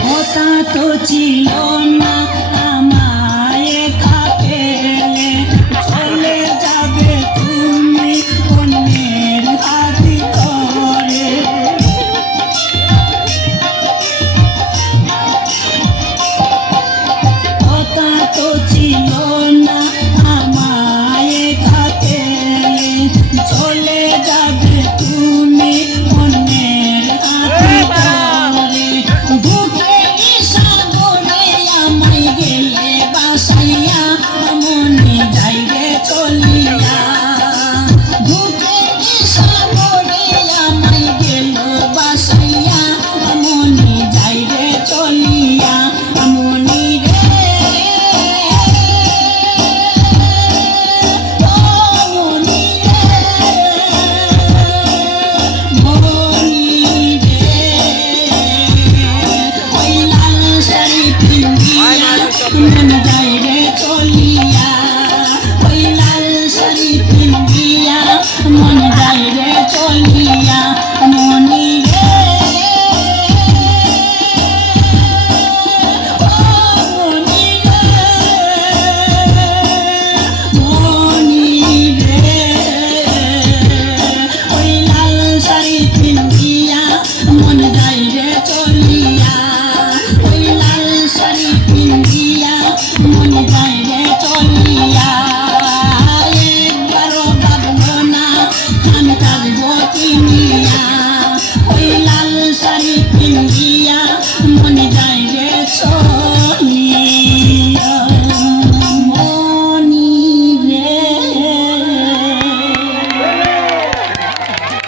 কথা তো ছিল না আমায় কাপেলে চলে যাবে তুমি অন্যের হাতি করে কথা তো ছিল না আমায় কাপেলে চলে যাবে তুমি অন্যের হাতি করে বুকে সাগরে আমায় গেলে বাসাইয়া মনে যাইবে চলিয়া বুকে সাগরে আমায় গেল বাসাইয়া মনে যাইবে চলিয়া মনি রে ও মনি রে ওই লাল শাড়ি পিন্দিয়া মন যাইবে চলিয়া ওই লাল শাড়ি পিন্দিয়া মন যাইবে চলিয়া মনি রে ও মনি রে ওই লাল শাড়ি পিন্দিয়া মন যাইবে চলিয়া ওই লাল শাড়ি পিন্দিয়া মন যাইবে চলিয়া একবারও ভাবলো না আমি থাকবো কিনিয়া ওই লাল শাড়ি পিন্দিয়া